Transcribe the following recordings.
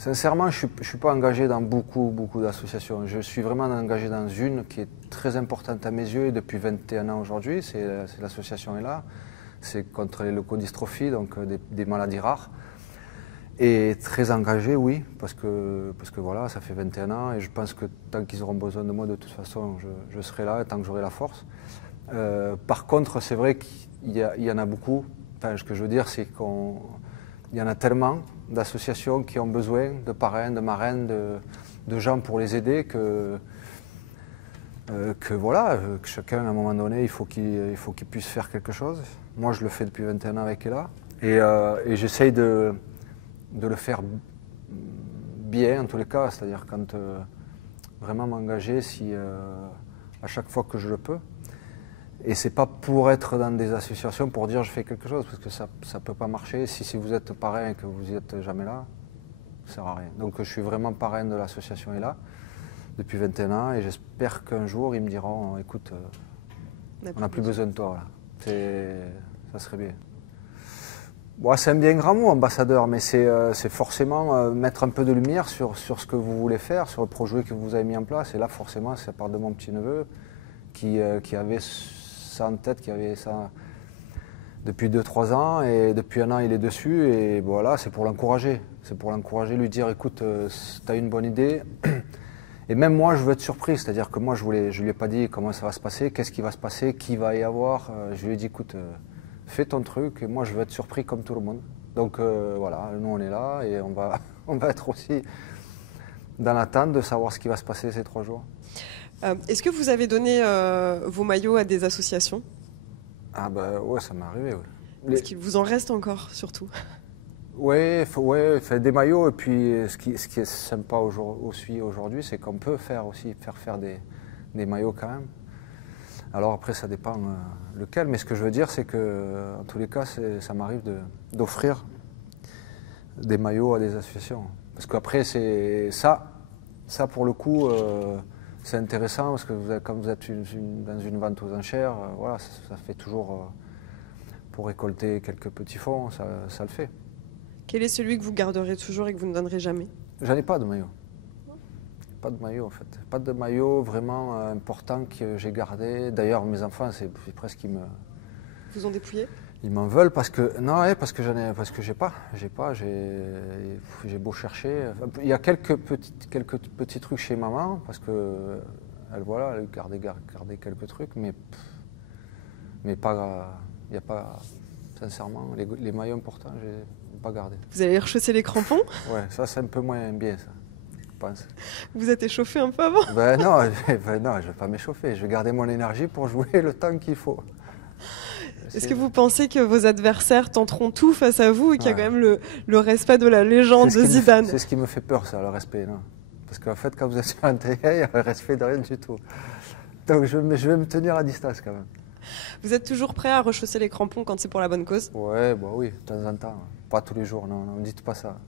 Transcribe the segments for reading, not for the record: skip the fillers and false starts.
Sincèrement, je ne suis pas engagé dans beaucoup d'associations. Je suis vraiment engagé dans une qui est très importante à mes yeux et depuis 21 ans aujourd'hui, c'est l'association ELA. C'est contre les leucodystrophies, donc des maladies rares. Et très engagé, oui, parce que voilà, ça fait 21 ans et je pense que tant qu'ils auront besoin de moi, de toute façon, je serai là tant que j'aurai la force. Par contre, c'est vrai qu'il y en a beaucoup. Enfin, ce que je veux dire, c'est qu'il y en a tellement d'associations qui ont besoin de parrains, de marraines, de gens pour les aider que voilà, que chacun, à un moment donné, il faut qu'il puisse faire quelque chose. Moi, je le fais depuis 21 ans avec Ella et j'essaye de le faire bien, en tous les cas, c'est-à-dire quand vraiment m'engager à chaque fois que je le peux. Et c'est pas pour être dans des associations pour dire je fais quelque chose, parce que ça ne peut pas marcher. Si vous êtes parrain et que vous n'y êtes jamais là, ça ne sert à rien. Donc je suis vraiment parrain de l'association ELA depuis 21 ans et j'espère qu'un jour ils me diront écoute, on n'a plus besoin de toi. Là. Ça serait bien. Bon, c'est un bien grand mot, ambassadeur, mais c'est forcément mettre un peu de lumière sur ce que vous voulez faire, sur le projet que vous avez mis en place. Et là, forcément, ça part de mon petit-neveu qui avait ça en tête, qui avait ça depuis 2-3 ans. Et depuis un an, il est dessus. Et voilà, c'est pour l'encourager. C'est pour l'encourager, lui dire, écoute, tu as une bonne idée. Et même moi, je veux être surpris. C'est-à-dire que moi, je ne lui ai pas dit comment ça va se passer, qu'est-ce qui va se passer, qui va y avoir. Je lui ai dit, écoute... fais ton truc et moi je veux être surpris comme tout le monde. Donc voilà, nous on est là et on va être aussi dans l'attente de savoir ce qui va se passer ces 3 jours. Est-ce que vous avez donné vos maillots à des associations? Ah bah ouais, ça m'est arrivé. Ouais. Est-ce qu'il vous en reste encore surtout? Ouais, des maillots et puis ce qui est sympa aussi aujourd'hui, c'est qu'on peut faire des maillots quand même. Alors après, ça dépend lequel, mais ce que je veux dire, c'est que en tous les cas, ça m'arrive d'offrir des maillots à des associations. Parce qu'après, c'est ça pour le coup, c'est intéressant parce que quand vous êtes dans une vente aux enchères, voilà, ça fait toujours pour récolter quelques petits fonds, ça le fait. Quel est celui que vous garderez toujours et que vous ne donnerez jamais? J'en ai pas de maillot. Pas de maillot en fait. Pas de maillot vraiment important que j'ai gardé. D'ailleurs, mes enfants, c'est presque qu'ils me... Vous ont dépouillé? Ils m'en veulent parce que... Non, ouais, parce que j'ai pas. J'ai beau chercher. Il y a quelques petits trucs chez maman, parce que elle gardait quelques trucs, mais pas... Il n'y a pas... Sincèrement, les maillots importants, je n'ai pas gardé. Vous allez rechausser les crampons? Ouais, ça c'est un peu moins bien ça. Vous êtes échauffé un peu avant? Non, je ne vais pas m'échauffer. Je vais garder mon énergie pour jouer le temps qu'il faut. Est-ce que vous pensez que vos adversaires tenteront tout face à vous et qu'il y a quand même le respect de la légende de Zidane? C'est ce qui me fait peur, ça, le respect. Non. Parce qu'en fait, quand vous êtes sur un terrain, il y a le respect de rien du tout. Donc je vais me tenir à distance quand même. Vous êtes toujours prêt à rechausser les crampons quand c'est pour la bonne cause? Ouais, bah oui, de temps en temps. Pas tous les jours, non, ne me dites pas ça.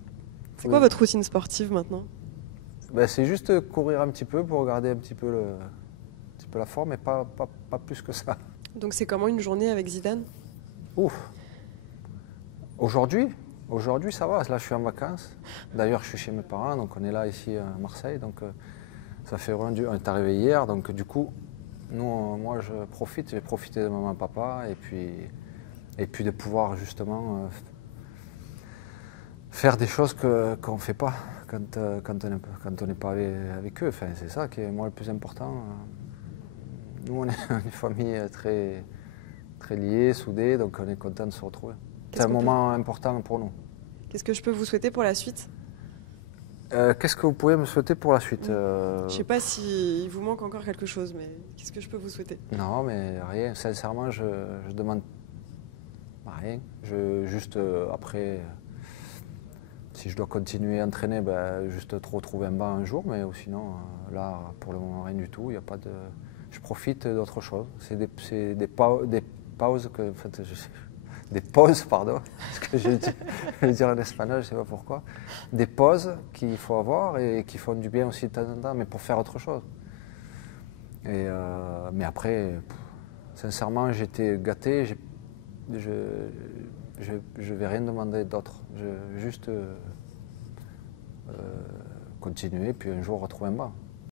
C'est quoi votre routine sportive maintenant? Ben, c'est juste courir un petit peu pour garder un petit peu la forme, mais pas plus que ça. Donc c'est comment une journée avec Zidane? Ouf. Aujourd'hui, ça va. Là, je suis en vacances. D'ailleurs, je suis chez mes parents, donc on est là ici à Marseille. Donc ça fait on est arrivé hier, donc du coup, moi, j'ai profité de maman et papa, et puis de pouvoir justement faire des choses qu'on ne fait pas quand on n'est pas avec eux. Enfin, c'est ça qui est moi le plus important. Nous, on est une famille très, très liée, soudée, donc on est content de se retrouver. C'est un moment important pour nous. Qu'est-ce que je peux vous souhaiter pour la suite? Qu'est-ce que vous pouvez me souhaiter pour la suite? Je ne sais pas s'il vous manque encore quelque chose, mais qu'est-ce que je peux vous souhaiter? Non, mais rien. Sincèrement, je demande rien. Juste après, si je dois continuer à entraîner, ben, juste retrouver un banc un jour, mais sinon, là, pour le moment, rien du tout. Il y a pas de... Je profite d'autre chose. C'est des pauses que... En fait, des pauses, pardon, parce que je vais dire en espagnol, je ne sais pas pourquoi. Des pauses qu'il faut avoir et qui font du bien aussi de temps en temps, mais pour faire autre chose. Mais après, sincèrement, j'étais gâté. Je vais rien demander d'autre. Juste continuer, puis un jour retrouver un banc.